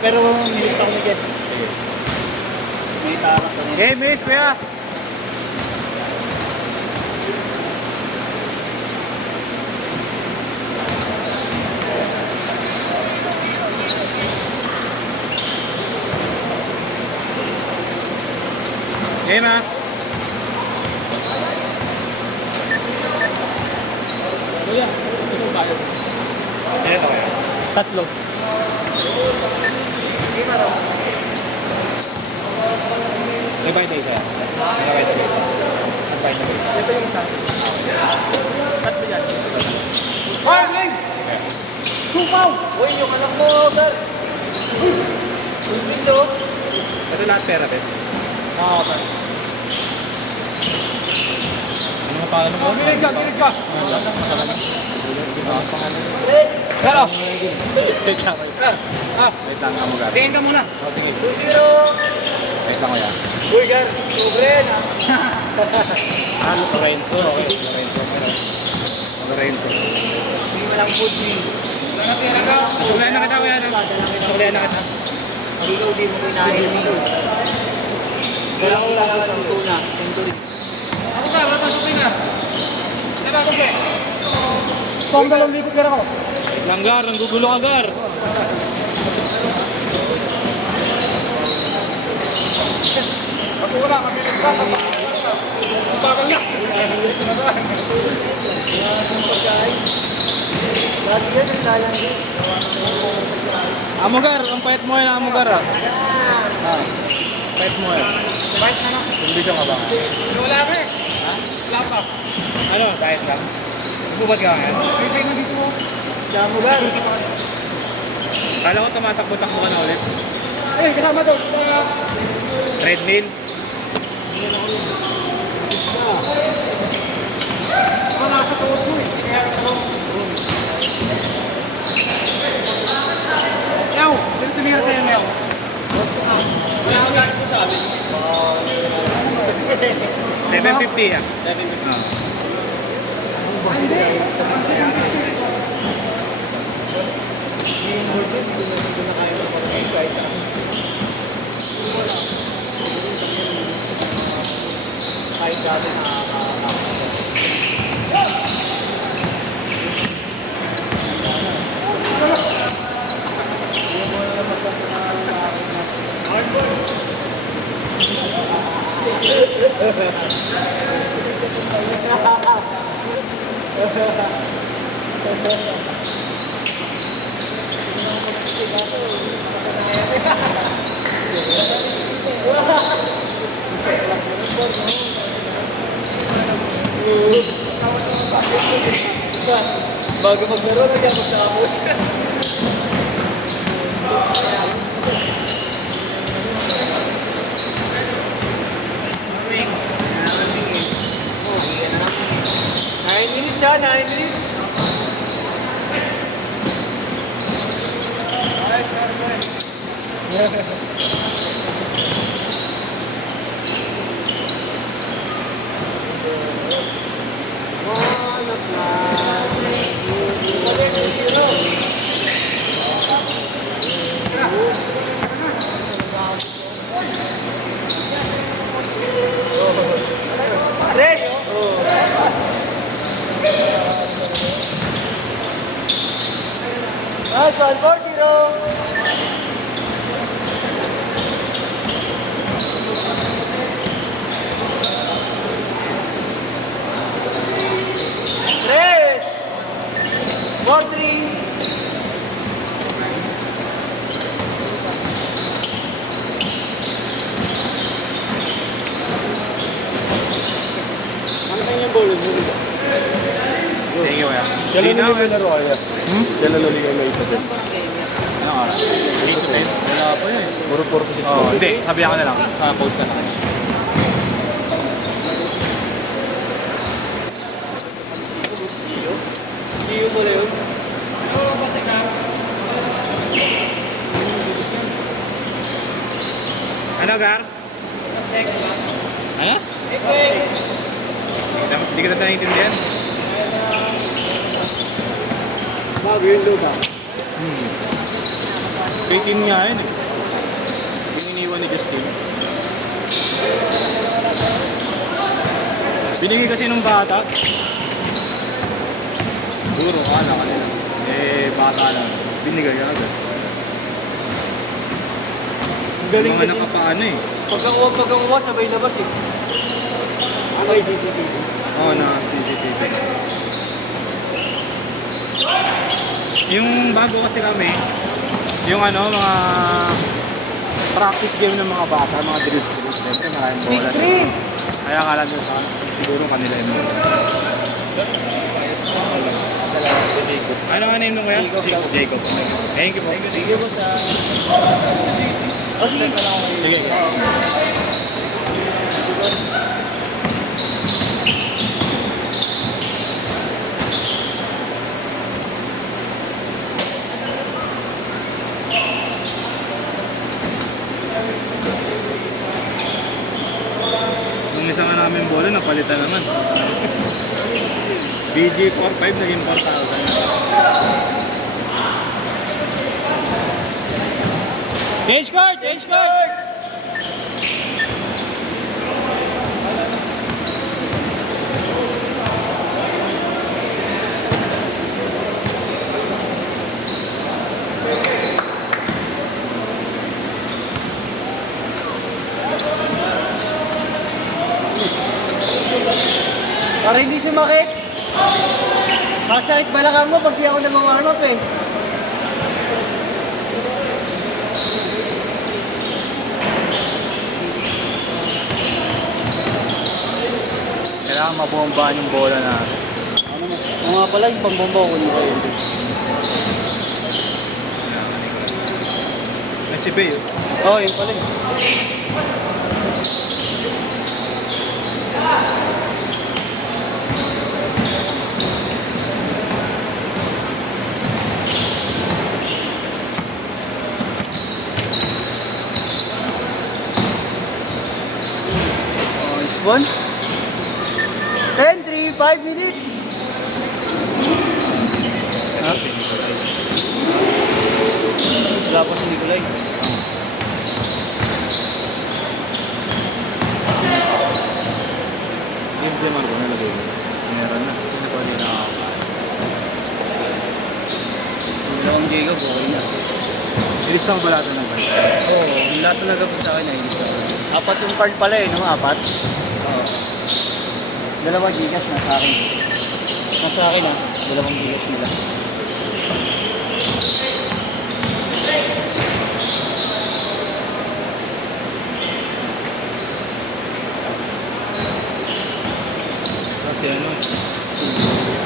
pero nilista ko na dyan. May tarak ko na. Okay, miss, kuya. Okay na. Kuya, ito ba yun? Ito kaya. Tatlo. Nagbayad na isa. Nagbayad na isa. Nagbayad na isa. Ito yung tatlo. Tatlo yan. Hoy, Ling! Tupaw! Uy, yung anak mo, Gar! Uy, piso! Ito lahat pera, Ben. Oo, Gar. Ano nga pangalan mo? Girig ka, girig ka! Yes! Hello! Wait lang, wait. Wait lang, amo Gar. Tingin ka muna. Oh, sige. 2-0! Wait lang, kuya. Uy, Gar! Sobre na! Lorenzo. Okay, Lorenzo. Lorenzo. Hindi mo lang food me. Natira ka? Sulayan na kita, kuya. Sulayan na kita. Hindi mo kinain dito. Wala ko lang ang tuna. Century. Ako ka, wala pasukin na. Diba ako, Pe? Pang 2,000 pera ko. Wait lang, Gar. Nanggugulo ka, Gar. Ako wala, kabilis ka. Bakal na. Lagi yan ang dalan din. Amo Gar, ang payat mo yan, Amo Gar. Payat mo yan. Kahit ano? Kumbidyo ka ba? Wala ka eh. Ha? Wala pa. Ano? Diet lang? Bubad ka ngayon? May tayo na dito mo. Siya mo ba? Kala ko tumatakbo-takbo ka na ulit. Ayun, kasama daw. Treadmill? Nasa tuwag mo eh. Kaya ano? Yaw! Sino tumira sa'yo, Mel? Wala akong galit mo sa amin. 750 yan. 750. Kahit dati bago maglaro, nagyan magtapos. Nine minutes ha, 9 minutes. Tres. Nice one, 4-0. Tres. 4-3. Ano kanyang bolo mo? Thank you, kuya. Kailan Di na, nyo laro kaya? Kailan nyo na ito? Ano oras? 8 to 10. Wala pa yan. Puro 46. Oh, hindi. Sabi ako na lang. Post na lang. Hindi mo na yun. Ano, Gar? Ano? Hindi kita naiintindihan. Bago yung load ah. Fake in nga yun eh. Yung iniwan ni Justin. Binigay kasi nung bata. Siguro, kala kanila. Bata lang. Binigay ka agad. Galing Mga kasi. nakapaano eh. Pagkakuha, sabay labas eh. May CCTV. Oo, na CCTV. Yung bago kasi kami, yung ano, mga practice game ng mga bata, mga drill street. Siyempre maraming bola. 6-3! Kaya akala nyo sa siguro kanila yun. Ano nga name nung kuya? Jacob. Thank you po. Thank you po sa... Sige. Sige. Nung isa nga namin bola, napalitan naman. BG45 naging 4,000. Change card! Change card! Para hindi sumakit. Masakit balakang mo pag di ako nag-warm up eh. Kailangan mabombahan yung bola na. Ano nga pala yung pambomba ko nito yun. Si Bay. Oo, yun pala yun. Nice one. 10-3, 5 minutes. Ha? Wala pa si Nicolay. Yung si Marco na lagay. Meron na. Sino pa din nakakakaan? Dalawang Jacob, okay na. Ilis na ko ba lahat ng balik? Oo, lahat talaga po sa akin ay isa. Apat yung card pala eh, no? Apat? Oo. Dalawa Gcash nasa akin. Nasa akin ah, dalawang Gcash nila. Kasi ano?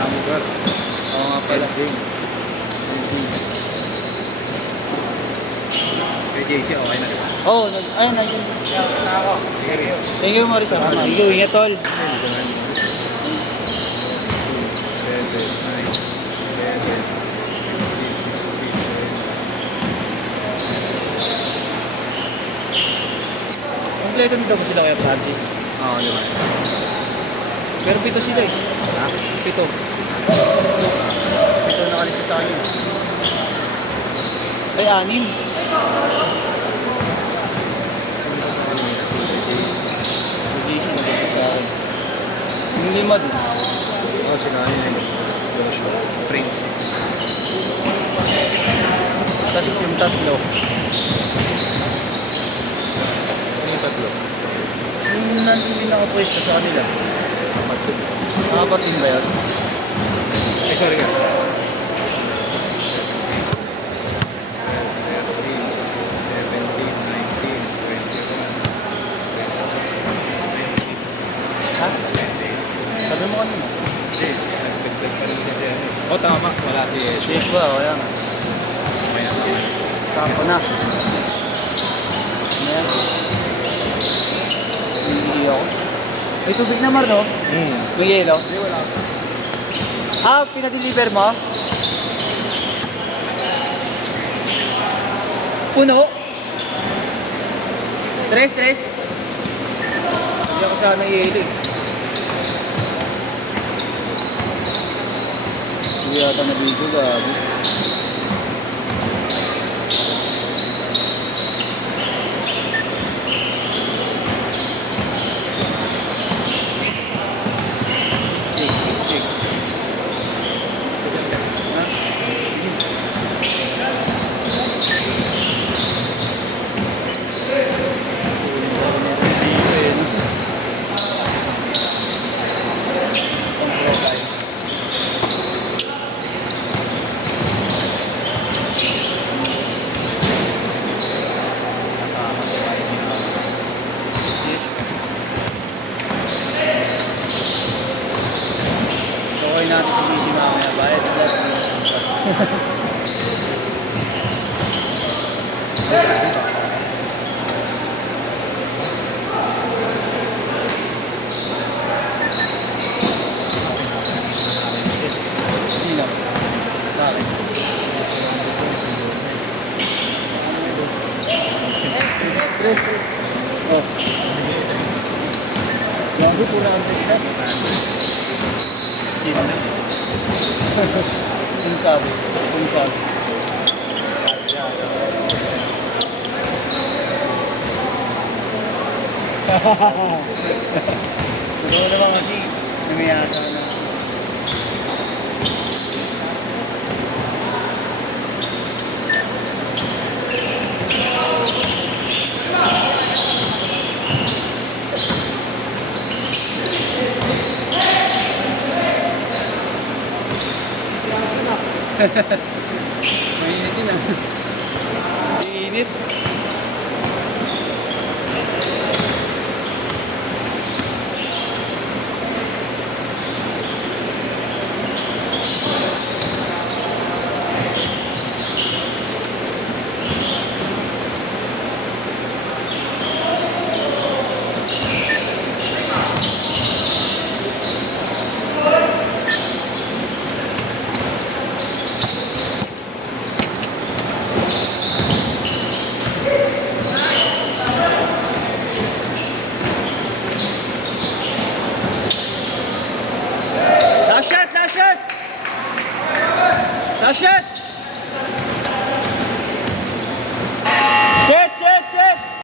Amugar. Oo nga pala. Kay JC, okay na diba? Oo, ayun, nandiyan. Na ako. Thank you, Morris. Thank you, ingat tol. 7, 9, Kompleto nito po sila kaya Francis. Oo, di ba? Pero pito sila eh. Ha? Pito. Pito nakalista sa kanya. Ay, 6. Mag-iisi na dito sa akin. Yung 5 din. Oo, sila yun. Joshua. Prince. Tapos yung 3. Yung tatlo. Yung nandun din nakapwesto sa kanila. Apat din ba yun? Eh, sorry ka. 17, 19, 21, 26, 28. Ha? Sabi mo kanina. Hindi, nagdagdag pa rin siya ano. Oh, tama. Wala si Eshe. Shake ba? Wala nga. Mamaya. Sako na. Ayan. Hindi ako. May tubig na Mar, no? May yelo? Hindi, wala. Ah, pinadeliver mo? Puno? Tres? Hindi ako sana yelo eh. Hindi yata nabito, gabi. Hindi lang. Bakit? Oh. Lagi po na ang Texas. Sino na? Kung sabi. Kung sabi. Totoo naman kasi namiyasa na.